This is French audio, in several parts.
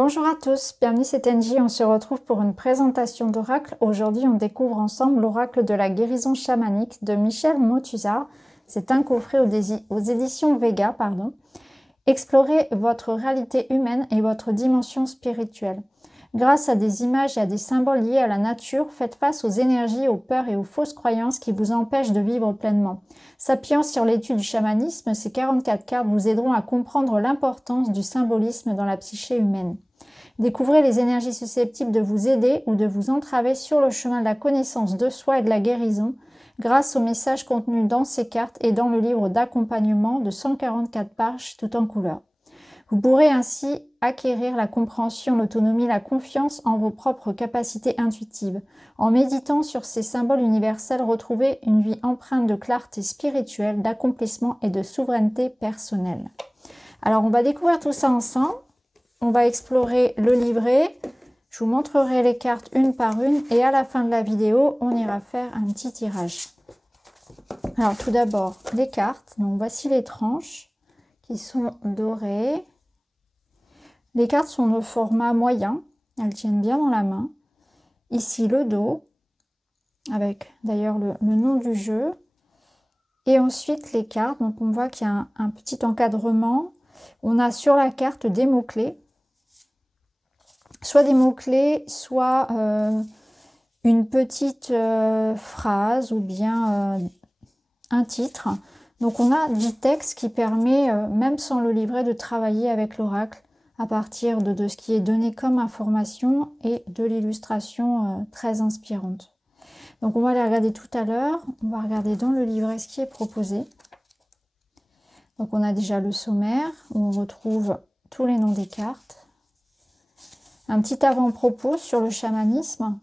Bonjour à tous, bienvenue c'est Tenji, on se retrouve pour une présentation d'oracle. Aujourd'hui on découvre ensemble l'oracle de la guérison chamanique de Michel Motuzar. C'est un coffret aux éditions Vega. Explorez votre réalité humaine et votre dimension spirituelle. Grâce à des images et à des symboles liés à la nature, faites face aux énergies, aux peurs et aux fausses croyances qui vous empêchent de vivre pleinement. S'appuyant sur l'étude du chamanisme, ces 44 cartes vous aideront à comprendre l'importance du symbolisme dans la psyché humaine. Découvrez les énergies susceptibles de vous aider ou de vous entraver sur le chemin de la connaissance de soi et de la guérison grâce aux messages contenus dans ces cartes et dans le livre d'accompagnement de 144 pages tout en couleur. Vous pourrez ainsi acquérir la compréhension, l'autonomie, la confiance en vos propres capacités intuitives. En méditant sur ces symboles universels, retrouvez une vie empreinte de clarté spirituelle, d'accomplissement et de souveraineté personnelle. Alors, on va découvrir tout ça ensemble. On va explorer le livret. Je vous montrerai les cartes une par une et à la fin de la vidéo, on ira faire un petit tirage. Alors, tout d'abord, les cartes. Donc, voici les tranches qui sont dorées. Les cartes sont de format moyen, elles tiennent bien dans la main. Ici le dos, avec d'ailleurs le nom du jeu. Et ensuite les cartes, donc on voit qu'il y a un petit encadrement. On a sur la carte des mots-clés. Soit des mots-clés, soit une petite phrase ou bien un titre. Donc on a du texte qui permet, même sans le livret, de travailler avec l'oracle à partir de ce qui est donné comme information et de l'illustration très inspirante. Donc on va les regarder tout à l'heure, on va regarder dans le livret ce qui est proposé. Donc on a déjà le sommaire où on retrouve tous les noms des cartes. Un petit avant-propos sur le chamanisme.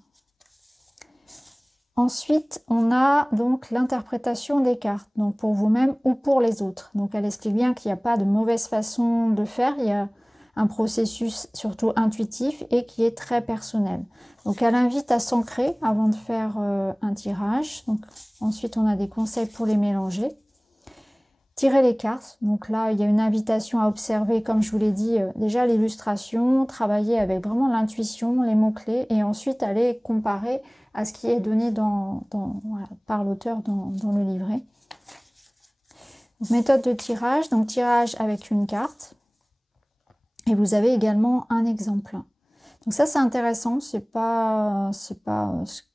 Ensuite, on a donc l'interprétation des cartes, donc pour vous-même ou pour les autres. Donc elle explique bien qu'il n'y a pas de mauvaise façon de faire, il y a un processus surtout intuitif et qui est très personnel. Donc elle invite à s'ancrer avant de faire un tirage. Donc ensuite on a des conseils pour les mélanger. Tirer les cartes, donc là il y a une invitation à observer, comme je vous l'ai dit, déjà l'illustration, travailler avec vraiment l'intuition, les mots-clés, et ensuite aller comparer à ce qui est donné voilà, par l'auteur dans le livret. Donc, méthode de tirage, donc tirage avec une carte. Et vous avez également un exemple. Donc ça c'est intéressant, c'est pas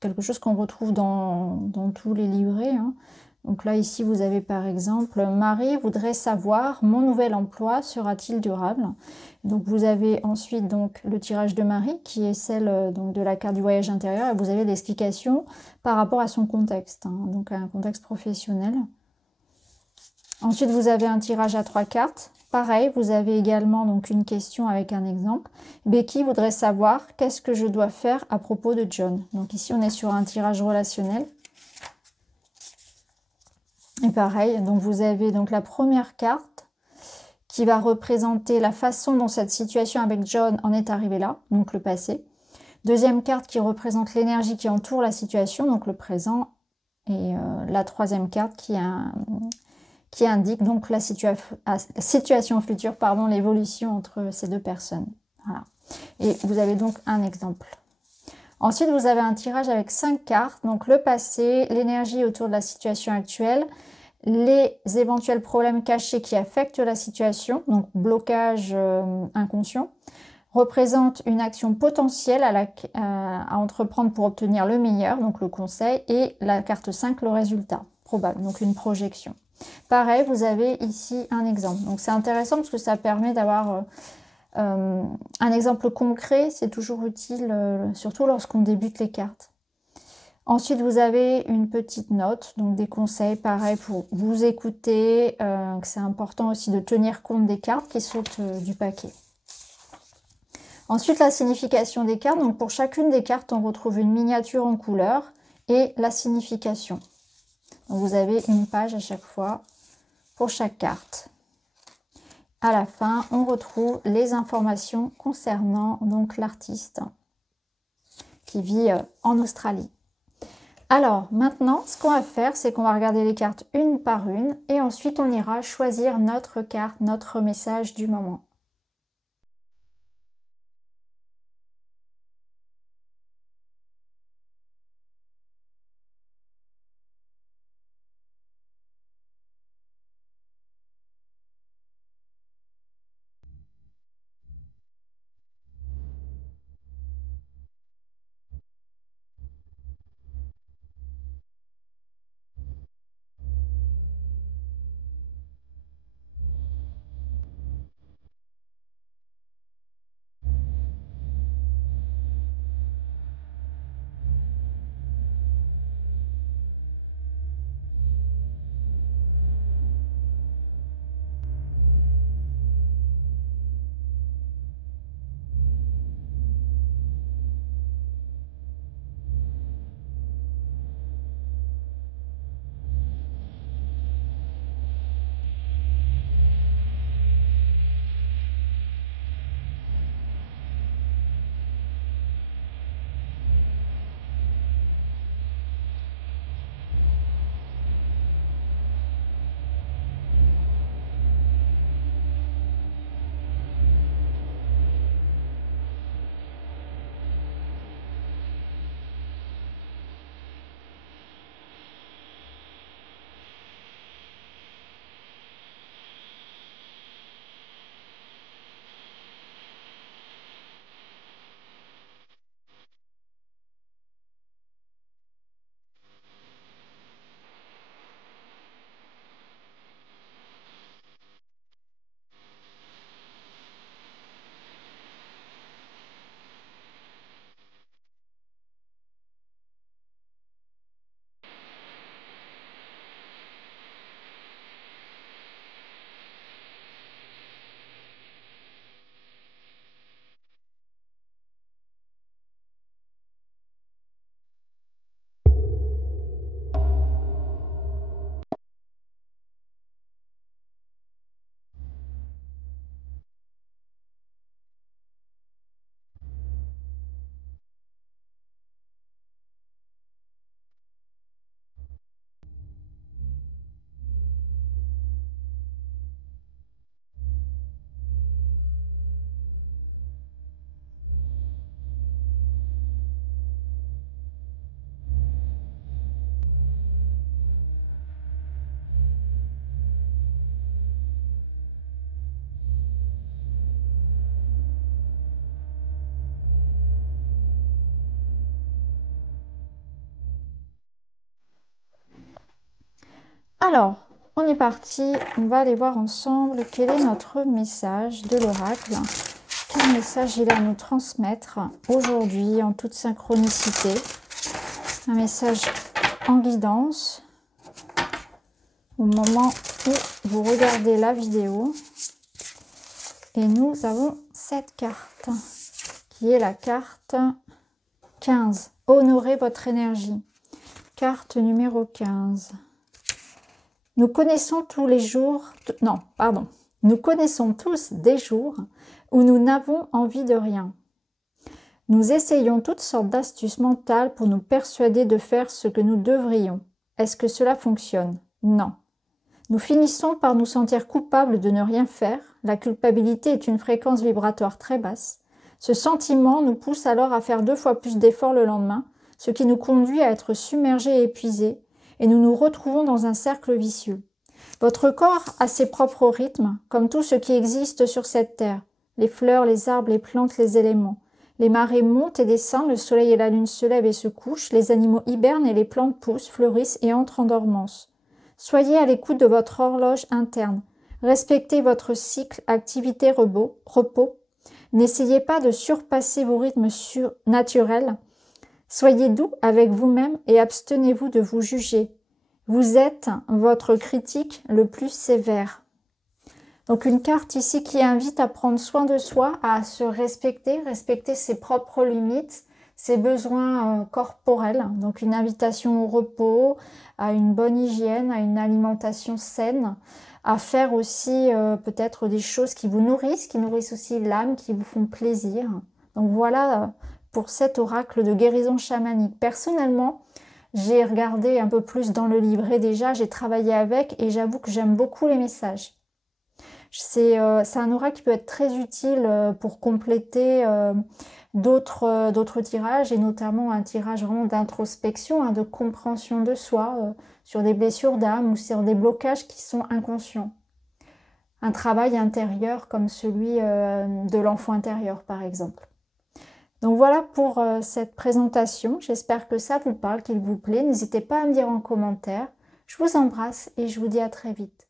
quelque chose qu'on retrouve dans tous les livrets. Hein. Donc là ici vous avez par exemple Marie voudrait savoir mon nouvel emploi sera-t-il durable. Donc vous avez ensuite donc le tirage de Marie qui est celle donc de la carte du voyage intérieur et vous avez l'explication par rapport à son contexte, hein, donc à un contexte professionnel. Ensuite vous avez un tirage à 3 cartes. Pareil, vous avez également donc une question avec un exemple. Becky voudrait savoir qu'est-ce que je dois faire à propos de John. Donc ici, on est sur un tirage relationnel. Et pareil, donc vous avez donc la première carte qui va représenter la façon dont cette situation avec John en est arrivée là, donc le passé. Deuxième carte qui représente l'énergie qui entoure la situation, donc le présent. Et la troisième carte qui indique donc la situation future, l'évolution entre ces deux personnes. Voilà. Et vous avez donc un exemple. Ensuite, vous avez un tirage avec 5 cartes, donc le passé, l'énergie autour de la situation actuelle, les éventuels problèmes cachés qui affectent la situation, donc blocage inconscient, représente une action potentielle à entreprendre pour obtenir le meilleur, donc le conseil, et la carte 5, le résultat probable, donc une projection. Pareil, vous avez ici un exemple. Donc c'est intéressant parce que ça permet d'avoir un exemple concret. C'est toujours utile, surtout lorsqu'on débute les cartes. Ensuite, vous avez une petite note, donc des conseils, pareil, pour vous écouter. C'est important aussi de tenir compte des cartes qui sortent du paquet. Ensuite, la signification des cartes. Donc pour chacune des cartes, on retrouve une miniature en couleur et la signification. Donc vous avez une page à chaque fois pour chaque carte. À la fin, on retrouve les informations concernant donc l'artiste qui vit en Australie. Alors maintenant, ce qu'on va faire, c'est qu'on va regarder les cartes une par une et ensuite on ira choisir notre carte, notre message du moment. Alors, on est parti. On va aller voir ensemble quel est notre message de l'oracle. Quel message il a à nous transmettre aujourd'hui en toute synchronicité. Un message en guidance au moment où vous regardez la vidéo. Et nous avons cette carte qui est la carte 15. Honorez votre énergie. Carte numéro 15. Nous connaissons tous les jours... Non, pardon. Nous connaissons tous des jours où nous n'avons envie de rien. Nous essayons toutes sortes d'astuces mentales pour nous persuader de faire ce que nous devrions. Est-ce que cela fonctionne? Non. Nous finissons par nous sentir coupables de ne rien faire. La culpabilité est une fréquence vibratoire très basse. Ce sentiment nous pousse alors à faire 2 fois plus d'efforts le lendemain, ce qui nous conduit à être submergés et épuisés, et nous nous retrouvons dans un cercle vicieux. Votre corps a ses propres rythmes, comme tout ce qui existe sur cette terre. Les fleurs, les arbres, les plantes, les éléments. Les marées montent et descendent, le soleil et la lune se lèvent et se couchent, les animaux hibernent et les plantes poussent, fleurissent et entrent en dormance. Soyez à l'écoute de votre horloge interne. Respectez votre cycle activité-repos. N'essayez pas de surpasser vos rythmes naturels. Soyez doux avec vous-même et abstenez-vous de vous juger. Vous êtes votre critique le plus sévère. Donc une carte ici qui invite à prendre soin de soi, à se respecter, respecter ses propres limites, ses besoins corporels. Donc une invitation au repos, à une bonne hygiène, à une alimentation saine, à faire aussi peut-être des choses qui vous nourrissent, qui nourrissent aussi l'âme, qui vous font plaisir. Donc voilà pour cet oracle de guérison chamanique. Personnellement, j'ai regardé un peu plus dans le livret déjà, j'ai travaillé avec et j'avoue que j'aime beaucoup les messages. C'est un oracle qui peut être très utile pour compléter d'autres tirages et notamment un tirage vraiment d'introspection, de compréhension de soi sur des blessures d'âme ou sur des blocages qui sont inconscients. Un travail intérieur comme celui de l'enfant intérieur par exemple. Donc voilà pour cette présentation. J'espère que ça vous parle, qu'il vous plaît. N'hésitez pas à me dire en commentaire. Je vous embrasse et je vous dis à très vite.